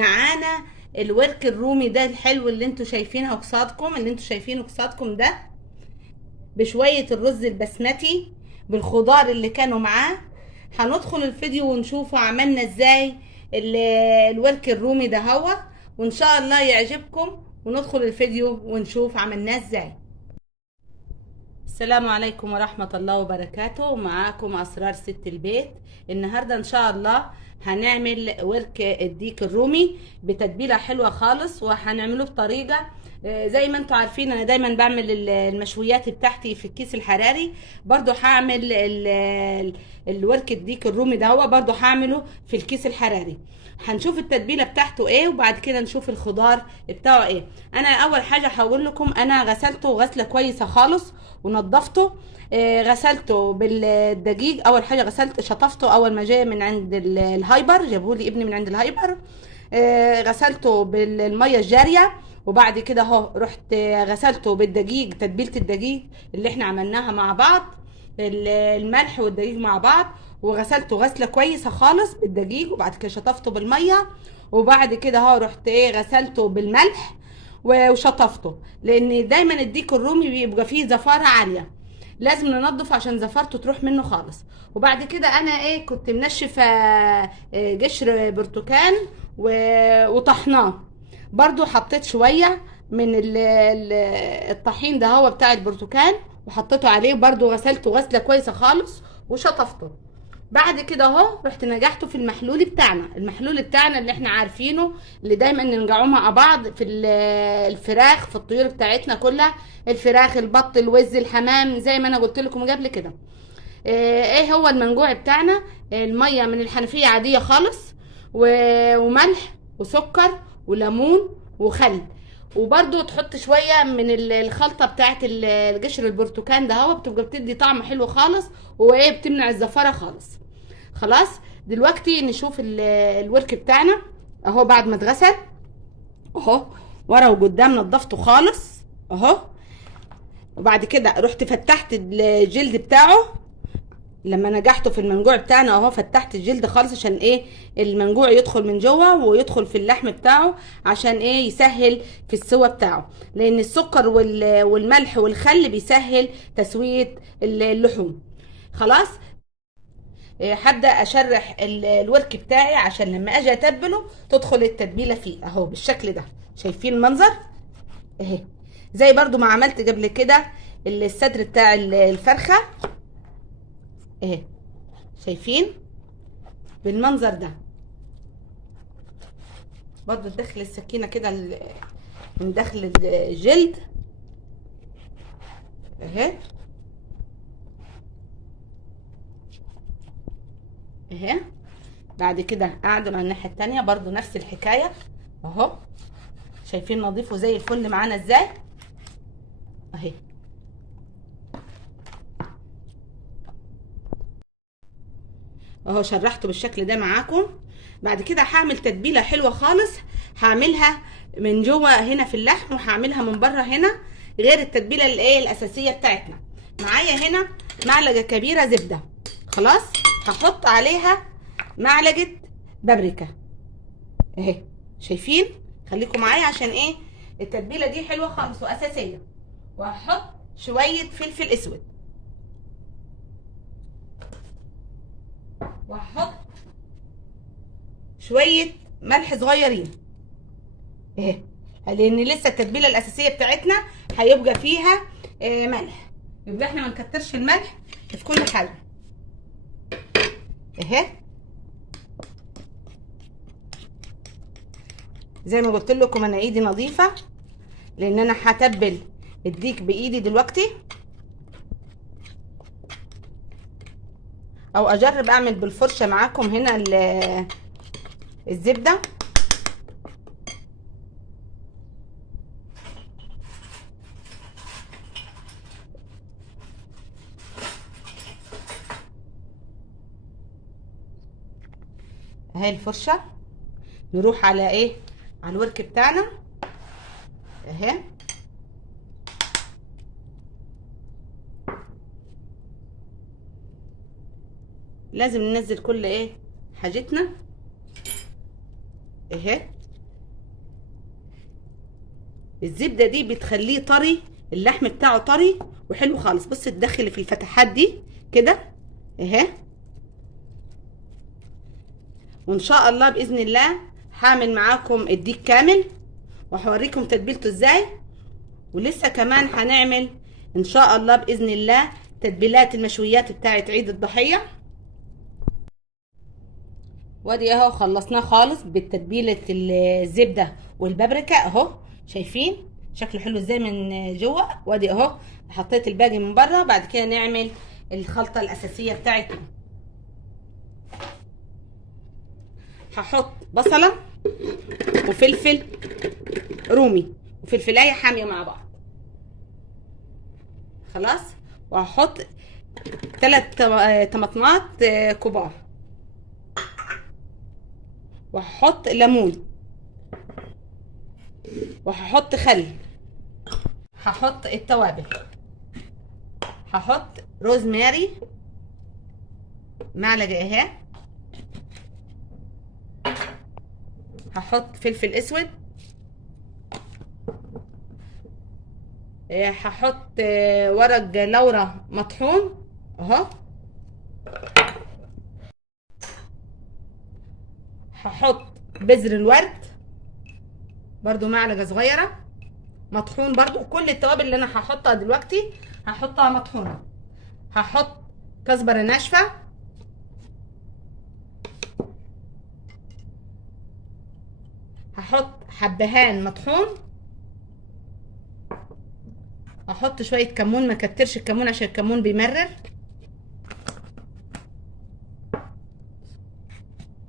معانا الورك الرومي ده الحلو اللي انتوا شايفينه قصادكم ده، بشوية الرز البسمتي بالخضار اللي كانوا معاه. هندخل الفيديو ونشوفه عملنا ازاي الورك الرومي ده هو، وان شاء الله يعجبكم، وندخل الفيديو ونشوف عملناه ازاي. السلام عليكم ورحمة الله وبركاته، معاكم أسرار ست البيت. النهاردة إن شاء الله هنعمل ورك الديك الرومي بتتبيلة حلوة خالص، وهنعمله بطريقة زي ما انتوا عارفين. انا دايما بعمل المشويات بتاعتي في الكيس الحراري، برضو هعمل الورك الديك الرومي ده هو برضو هعمله في الكيس الحراري. هنشوف التتبيله بتاعته ايه، وبعد كده نشوف الخضار بتاعه ايه. انا اول حاجه هقول لكم، انا غسلته غسله كويسه خالص ونضفته. غسلته بالدقيق. اول حاجه غسلت شطفته اول ما جاي من عند الهايبر، جابوا لي ابني من عند الهايبر. غسلته بالميه الجاريه، وبعد كده اهو رحت غسلته بالدقيق، تتبيله الدقيق اللي احنا عملناها مع بعض، الملح والدقيق مع بعض، وغسلته غسله كويسه خالص بالدقيق، وبعد كده شطفته بالميه، وبعد كده اهو رحت غسلته بالملح وشطفته، لان دايما الديك الرومي بيبقى فيه زفاره عاليه، لازم ننضف عشان زفرته تروح منه خالص. وبعد كده انا كنت منشفه قشر برتقان وطحناه، برضو حطيت شويه من الطحين ده هو بتاع البرتقان، وحطيته عليه، برضو غسلته غسله كويسه خالص وشطفته. بعد كده اهو رحت نجحته في المحلول بتاعنا اللي احنا عارفينه، اللي دايما ننجعوه مع بعض في الفراخ، في الطيور بتاعتنا كلها، الفراخ، البط، الوز، الحمام، زي ما انا قلت لكم قبل كده. ايه هو المنجوع بتاعنا؟ الميه من الحنفيه عاديه خالص، وملح وسكر وليمون وخل، وبرده تحط شويه من الخلطه بتاعت القشر البرتقان ده هو، بتبقى بتدي طعم حلو خالص، بتمنع الزفاره خالص. خلاص، دلوقتي نشوف الورك بتاعنا اهو بعد ما اتغسل اهو، ورا وقدام نضفته خالص اهو. وبعد كده رحت فتحت الجلد بتاعه، لما نجحته في المنجوع بتاعنا اهو فتحت الجلد خالص، عشان المنجوع يدخل من جوه ويدخل في اللحم بتاعه، عشان يسهل في السوى بتاعه، لان السكر والملح والخل بيسهل تسوية اللحوم. خلاص، هبدا اشرح الورك بتاعي عشان لما اجي اتبله تدخل التتبيله فيه اهو بالشكل ده. شايفين المنظر اهي، زي برضو ما عملت قبل كده الصدر بتاع الفرخه اهي، شايفين بالمنظر ده. برضو تدخل السكينه كده من داخل الجلد اهي اهي. بعد كده اعدل على الناحيه التانيه، برضو نفس الحكايه اهو. شايفين نضيفه زي الفل معانا ازاي اهي اهو، شرحته بالشكل ده معاكم. بعد كده هعمل تتبيله حلوه خالص، هعملها من جوه هنا في اللحم، وهعملها من بره هنا، غير التتبيله الاساسيه بتاعتنا. معايا هنا معلقه كبيره زبده، خلاص هحط عليها معلقه بابريكا اهي، شايفين؟ خليكم معايا عشان التتبيله دي حلوه خالص واساسيه. وهحط شويه فلفل اسود، وهحط شويه ملح صغيرين اهي، لان لسه التتبيله الاساسيه بتاعتنا هيبقى فيها ملح، يبقى احنا ما نكترش الملح في كل حاجه اهي. زي ما قلت لكم انا ايدي نظيفه، لان انا هتبل الديك بايدي دلوقتي، او اجرب اعمل بالفرشه معاكم هنا الزبده اهي. الفرشه نروح على على الورك بتاعنا اهي، لازم ننزل كل حاجتنا اهي الزبده دي بتخليه طري، اللحم بتاعه طري وحلو خالص. بص تدخلي في الفتحات دي كده اهي. وان شاء الله باذن الله هعمل معاكم الديك كامل وهوريكم تتبيلته ازاي. ولسه كمان هنعمل ان شاء الله باذن الله تتبيلات المشويات بتاعت عيد الضحيه. وادي اهو خلصناه خالص بالتتبيله الزبده والبابريكا اهو، شايفين شكله حلو ازاي من جوه. وادي اهو حطيت الباقي من بره. بعد كده نعمل الخلطه الاساسيه بتاعتنا. هحط بصله وفلفل رومي وفلفلايه حاميه مع بعض خلاص. وهحط 3 طماطمات كبار، وهحط ليمون، وهحط خل، هحط التوابل، هحط روزماري معلقه اهي، هحط فلفل اسود، هحط ورق لورا مطحون اهو، هحط بذر الورد برضو معلقه صغيره مطحون برضو. كل التوابل اللي انا هحطها دلوقتي هحطها مطحونه. هحط كزبره ناشفه، هحط حبهان مطحون، هحط شويه كمون، ما كترش الكمون عشان الكمون بيمرر.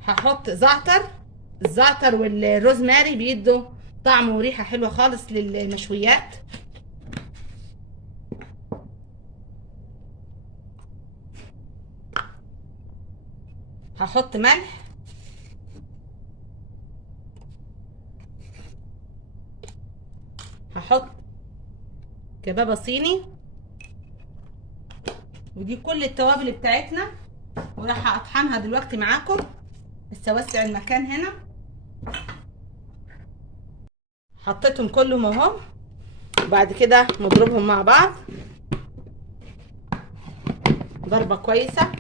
هحط زعتر، الزعتر والروزماري بيدوا طعم وريحه حلوه خالص للمشويات. هحط ملح، هحط كبابه صيني. ودي كل التوابل بتاعتنا وراح اطحنها دلوقتي معاكم. بس اوسع المكان هنا. حطيتهم كلهم اهو، وبعد كده نضربهم مع بعض ضربه كويسه.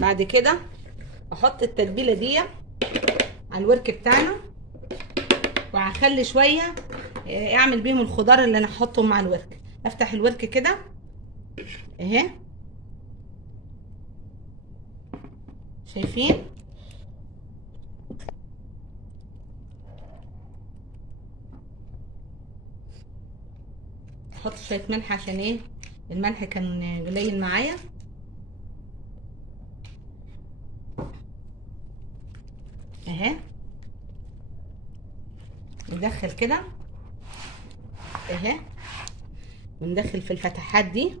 بعد كده احط التتبيله دي على الورك بتاعنا، وهخلي شويه اعمل بيهم الخضار اللي انا هحطهم مع الورك. افتح الورك كده اهي، شايفين احط شويه ملح عشان ايه، الملح كان قليل معايا اهي. ندخل كده اهي، وندخل في الفتحات دي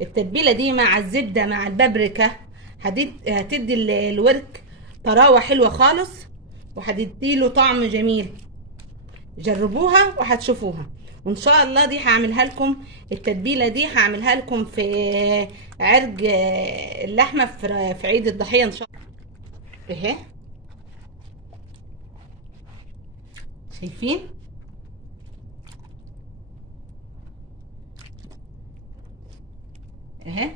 التتبيله دي مع الزبده مع البابريكا. هتدي الورك طراوه حلوه خالص، وهتدي له طعم جميل. جربوها وهتشوفوها. وان شاء الله دي هعملها لكم، التتبيله دي هعملها لكم في عرج اللحمه في عيد الضحيه ان شاء الله اهي. شايفين اهي.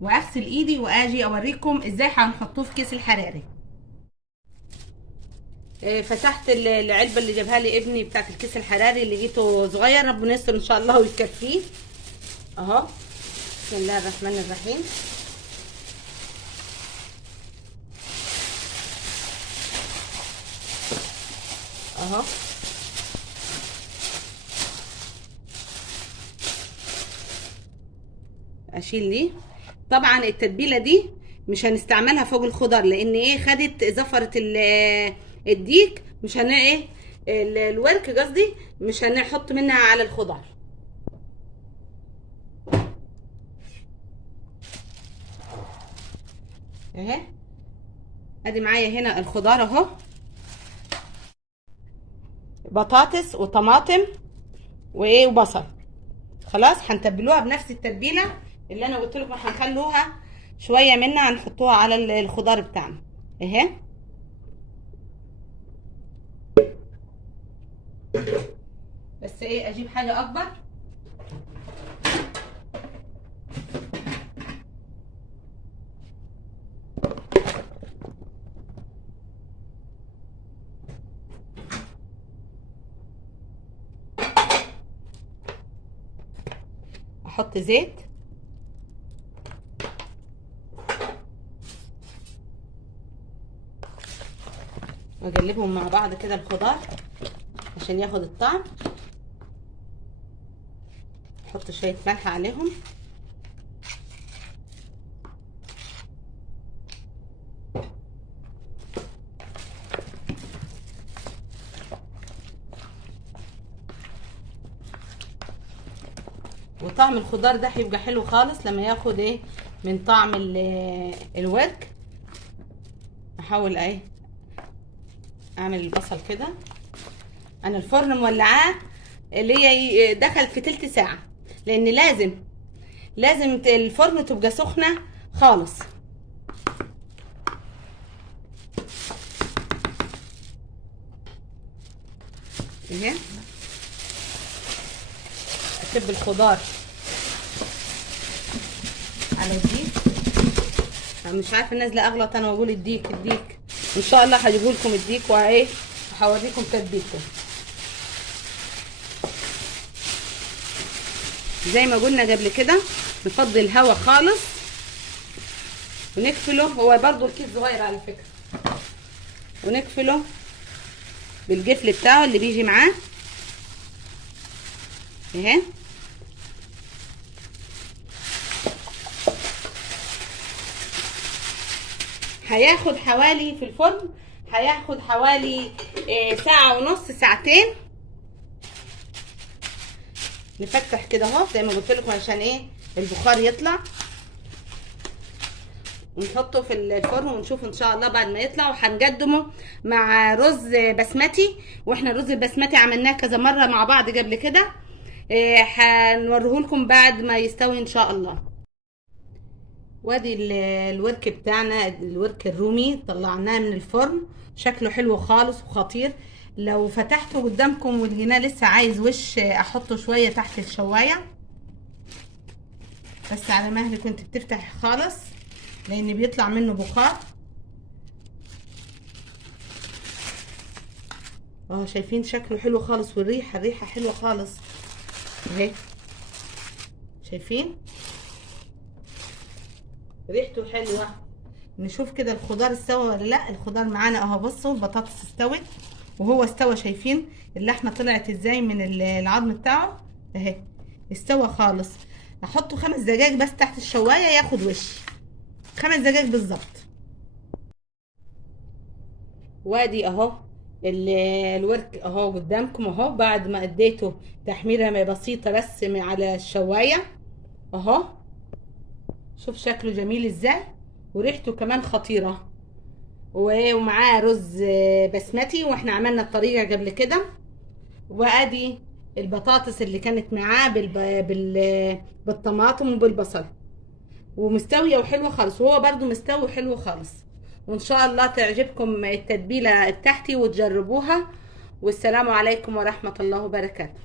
واغسل ايدي واجي اوريكم ازاي هنحطوه في كيس الحراري. فتحت العلبه اللي جابها لي ابني بتاعت الكيس الحراري اللي لقيته صغير، ربنا يستر ان شاء الله ويكفيه اهو. بسم الله الرحمن الرحيم. اهو. اشيل دي. طبعا التتبيله دي مش هنستعملها فوق الخضار، لان ايه خدت زفره الديك، مش ايه الورك قصدي، مش هنحط منها على الخضار. اهي ادي معايا هنا الخضار اهو، بطاطس وطماطم وايه وبصل. خلاص هنتبلوها بنفس التتبيله اللي انا قلت لكم، هنخلوها شويه منها هنحطوها على الخضار بتاعنا اهي. بس ايه اجيب حاجه اكبر. احط زيت واقلبهم مع بعض كده الخضار عشان ياخد الطعم. احط شويه ملح عليهم. وطعم الخضار ده هيبقى حلو خالص لما ياخد ايه من طعم الورك. احاول ايه اعمل البصل كده. انا الفرن مولعاه اللي هي دخل في تلت ساعه، لان لازم الفرن تبقى سخنه خالص. اهي اكب الخضار على الديك. انا مش عارفه نازله اغلط انا واقول الديك. ان شاء الله هجيبوا لكم الديك وايه وهوريكم تتبيلته. زي ما قلنا قبل كده نفضي الهواء خالص ونقفله. هو برضو الكيس صغير على فكره، ونقفله بالقفل بتاعه اللي بيجي معاه اهي. هياخد حوالي في الفرن هياخد حوالي ساعة ونص ساعتين. نفتح كده اهو زي ما قلت لكم عشان ايه البخار يطلع، ونحطه في الفرن ونشوف ان شاء الله بعد ما يطلع. وهنقدمه مع رز بسمتي، واحنا الرز البسمتي عملناه كذا مره مع بعض قبل كده. هنوريه لكم بعد ما يستوي ان شاء الله. وادي الورك بتاعنا، الورك الرومي طلعناه من الفرن، شكله حلو خالص وخطير. لو فتحته قدامكم ولقيناه لسه عايز وش احطه شويه تحت الشوايه، بس على مهلك كنت بتفتح خالص لان بيطلع منه بخار. شايفين شكله حلو خالص، والريحه حلوه خالص اهي. شايفين ريحته حلوه. نشوف كده الخضار استوى ولا لا. الخضار معانا اهو، بصوا البطاطس استوت وهو استوى. شايفين اللحمه طلعت ازاي من العظم بتاعه اهي، استوى خالص. احطه 5 دقايق بس تحت الشوايه ياخد وش، 5 دقايق بالظبط. وادي اهو الورك اهو قدامكم اهو، بعد ما اديته تحميره بسيطه بس على الشوايه اهو. شوف شكله جميل ازاي وريحته كمان خطيره. ومعاه رز بسمتي واحنا عملنا الطريقه قبل كده. وادي البطاطس اللي كانت معاه بالطماطم وبالبصل، ومستويه وحلوه خالص، وهو برده مستوي حلو خالص. وان شاء الله تعجبكم التتبيله بتاعتي وتجربوها. والسلام عليكم ورحمه الله وبركاته.